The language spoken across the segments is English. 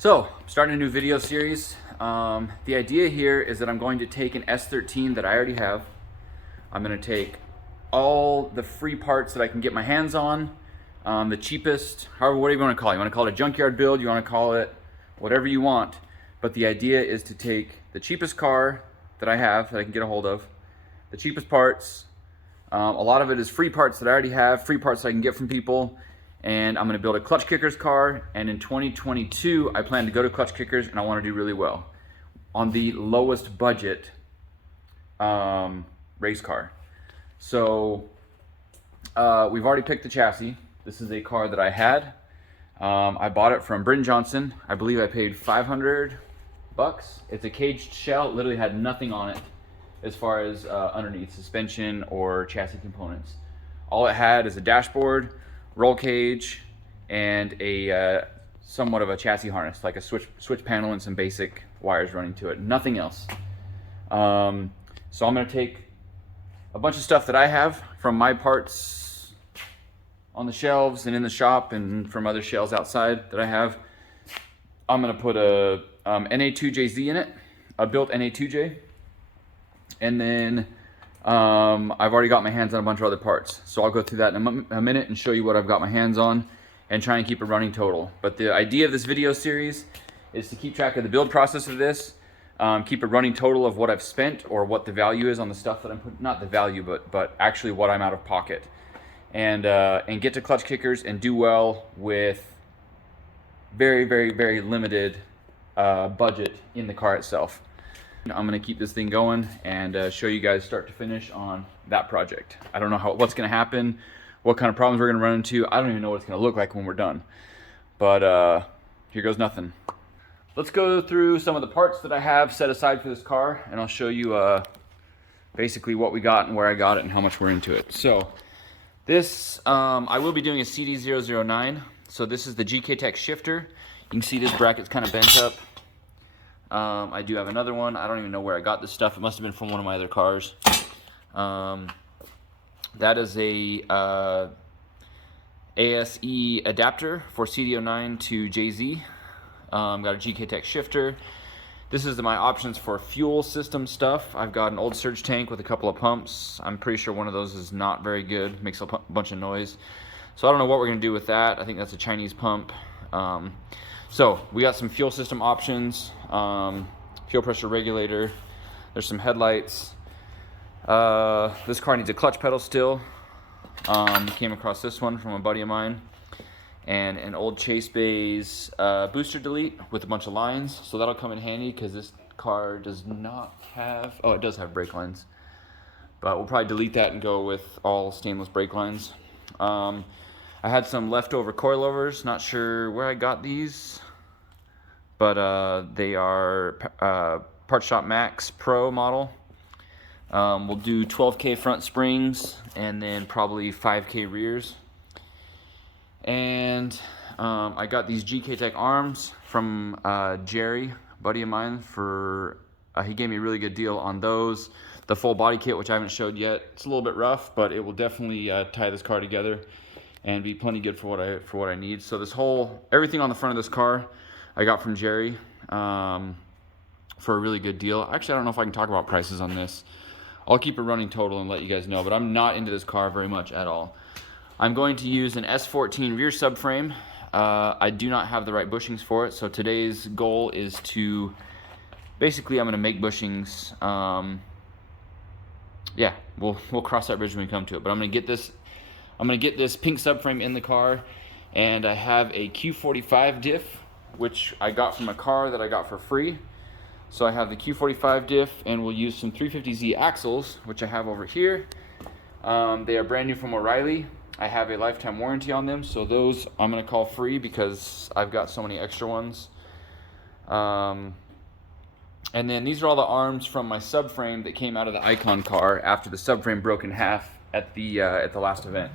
So, I'm starting a new video series. The idea here is that I'm going to take an S13 that I already have. I'm going to take all the free parts that I can get my hands on, the cheapest, however, whatever you want to call it. You want to call it a junkyard build, you want to call it whatever you want. But the idea is to take the cheapest car that I have, that I can get a hold of, the cheapest parts. A lot of it is free parts that I already have, free parts that I can get from people. And I'm going to build a Clutch Kickers car, and in 2022 I plan to go to Clutch Kickers and I want to do really well on the lowest budget race car. So we've already picked the chassis. This is a car that I had. I bought it from Bryn Johnson. I believe I paid $500. It's a caged shell. It literally had nothing on it as far as underneath suspension or chassis components. All it had is a dashboard, roll cage, and a somewhat of a chassis harness, like a switch panel and some basic wires running to it. Nothing else. So I'm going to take a bunch of stuff that I have from my parts on the shelves and in the shop and from other shelves outside that I have. I'm going to put a NA2JZ in it, a built NA2J, and then I've already got my hands on a bunch of other parts, so I'll go through that in a minute and show you what I've got my hands on and try and keep a running total. But the idea of this video series is to keep track of the build process of this, keep a running total of what I've spent or what the value is on the stuff that I'm putting, not the value, but actually what I'm out of pocket, and get to Clutch Kickers and do well with very, very, very limited budget in the car itself. I'm going to keep this thing going and show you guys start to finish on that project. I don't know what's going to happen, what kind of problems we're going to run into. I don't even know what it's going to look like when we're done. But here goes nothing. Let's go through some of the parts that I have set aside for this car, and I'll show you basically what we got and where I got it and how much we're into it. So this, I will be doing a CD009. So this is the GK Tech shifter. You can see this bracket's kind of bent up. I do have another one. I don't even know where I got this stuff. It must have been from one of my other cars. That is a ASE adapter for CD09 to JZ. Got a GK Tech shifter. This is my options for fuel system stuff. I've got an old surge tank with a couple of pumps. I'm pretty sure one of those is not very good. Makes a bunch of noise. So I don't know what we're going to do with that. I think that's a Chinese pump. So we got some fuel system options, fuel pressure regulator, there's some headlights. This car needs a clutch pedal still. Came across this one from a buddy of mine, and an old Chase Bays booster delete with a bunch of lines, so that'll come in handy because this car does not have, oh, it does have brake lines, but we'll probably delete that and go with all stainless brake lines. I had some leftover coilovers, not sure where I got these, but they are Part Shop Max Pro model. We'll do 12K front springs and then probably 5K rears. And I got these GK Tech arms from Jerry, a buddy of mine, for he gave me a really good deal on those. The full body kit, which I haven't showed yet, it's a little bit rough, but it will definitely tie this car together and be plenty good for what I need. So this everything on the front of this car I got from Jerry for a really good deal. Actually, I don't know if I can talk about prices on this. I'll keep a running total and let you guys know, but I'm not into this car very much at all. I'm going to use an S14 rear subframe. I do not have the right bushings for it, so today's goal is to, basically I'm going to make bushings. Yeah, we'll cross that bridge when we come to it, but I'm going to get this pink subframe in the car, and I have a Q45 diff, which I got from a car that I got for free. So I have the Q45 diff, and we'll use some 350Z axles, which I have over here. They are brand new from O'Reilly. I have a lifetime warranty on them, so those I'm going to call free because I've got so many extra ones. And then these are all the arms from my subframe that came out of the Icon car after the subframe broke in half at the last event.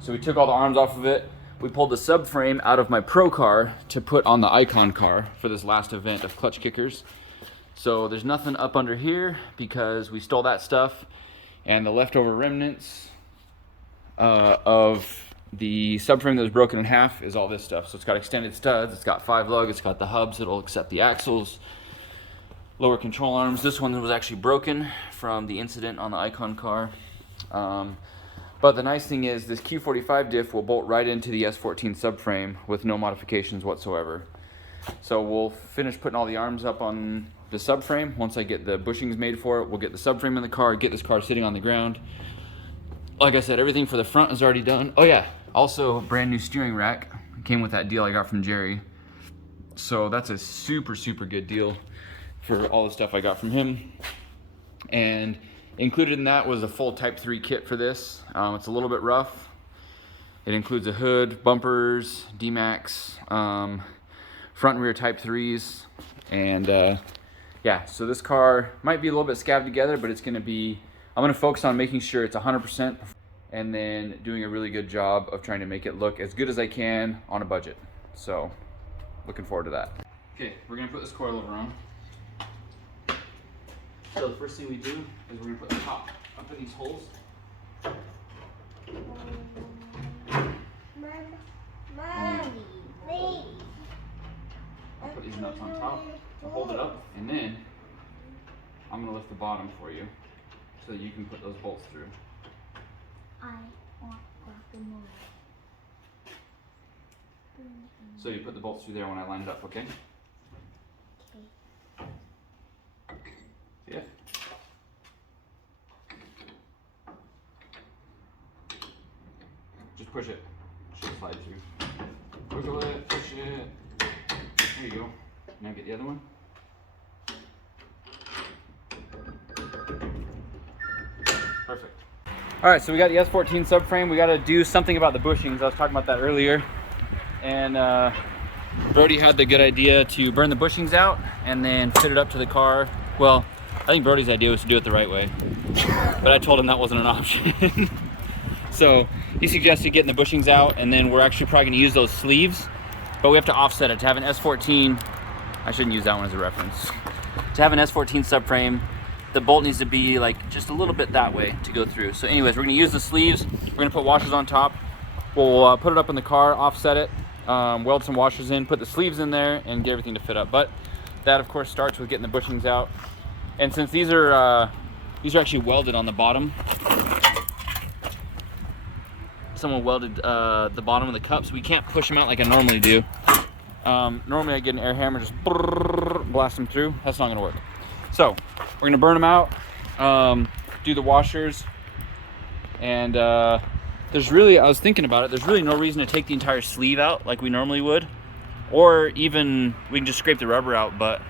So we took all the arms off of it. We pulled the subframe out of my Pro car to put on the Icon car for this last event of Clutch Kickers. So there's nothing up under here because we stole that stuff, and the leftover remnants of The subframe that was broken in half is all this stuff. So it's got extended studs, it's got 5 lug, it's got the hubs that'll accept the axles, lower control arms. This one was actually broken from the incident on the Icon car. But the nice thing is this Q45 diff will bolt right into the S14 subframe with no modifications whatsoever. So we'll finish putting all the arms up on the subframe. Once I get the bushings made for it, we'll get the subframe in the car, get this car sitting on the ground. Like I said, everything for the front is already done. Oh yeah, also brand new steering rack. It came with that deal I got from Jerry. So that's a super, super good deal for all the stuff I got from him. And included in that was a full Type 3 kit for this. It's a little bit rough. It includes a hood, bumpers, D-Max, front and rear Type 3s. And yeah, so this car might be a little bit scabbed together, but it's gonna be, I'm gonna focus on making sure it's 100% and then doing a really good job of trying to make it look as good as I can on a budget. So, looking forward to that. Okay, we're gonna put this coilover on. So the first thing we do is we're gonna put the top up in these holes. I'll put these nuts on top to hold it up, and then I'm gonna lift the bottom for you so that you can put those bolts through. I want guacamole. So you put the bolts through there when I line it up, okay? Yeah. Just push it. Should slide through. Wiggle it, push it. There you go. Now get the other one. Perfect. All right, so we got the S14 subframe. We got to do something about the bushings. I was talking about that earlier. And Brody had the good idea to burn the bushings out and then fit it up to the car. Well, I think Brody's idea was to do it the right way, but I told him that wasn't an option. So he suggested getting the bushings out, and then we're actually probably going to use those sleeves, but we have to offset it. To have an S14, I shouldn't use that one as a reference. To have an S14 subframe, the bolt needs to be like just a little bit that way to go through. So anyways, we're going to use the sleeves. We're going to put washers on top. We'll put it up in the car, offset it, weld some washers in, put the sleeves in there, and get everything to fit up. But that, of course, starts with getting the bushings out. And since these are actually welded on the bottom, someone welded the bottom of the cups. We can't push them out like I normally do. Normally I get an air hammer, just blast them through. That's not gonna work. So we're gonna burn them out, do the washers, and there's really, I was thinking about it, there's really no reason to take the entire sleeve out like we normally would, or even we can just scrape the rubber out, but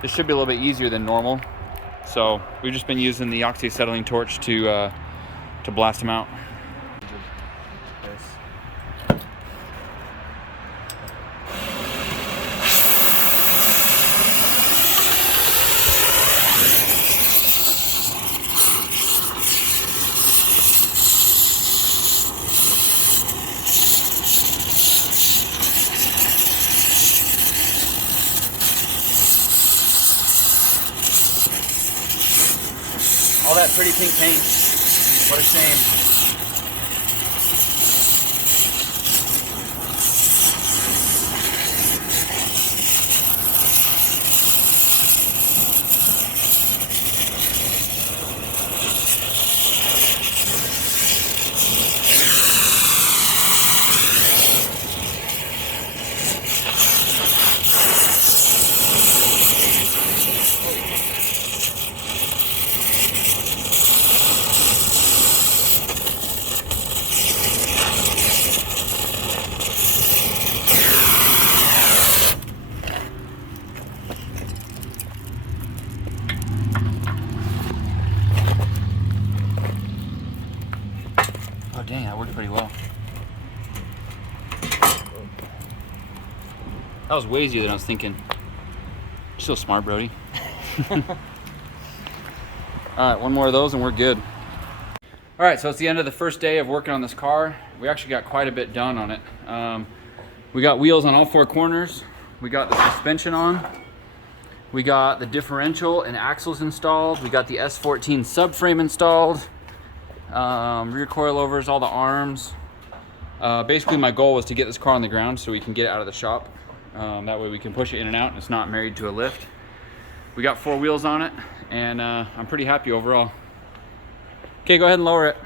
this should be a little bit easier than normal. So we've just been using the oxyacetylene torch to blast them out. All that pretty pink paint. What a shame. Dang, that worked pretty well. That was way easier than I was thinking. You're so smart, Brody. Alright, one more of those and we're good. Alright, so it's the end of the first day of working on this car. We actually got quite a bit done on it. We got wheels on all 4 corners. We got the suspension on. We got the differential and axles installed. We got the S14 subframe installed. Rear coilovers, all the arms. Basically, my goal was to get this car on the ground so we can get it out of the shop. That way we can push it in and out and it's not married to a lift. We got 4 wheels on it, and I'm pretty happy overall. Okay, go ahead and lower it.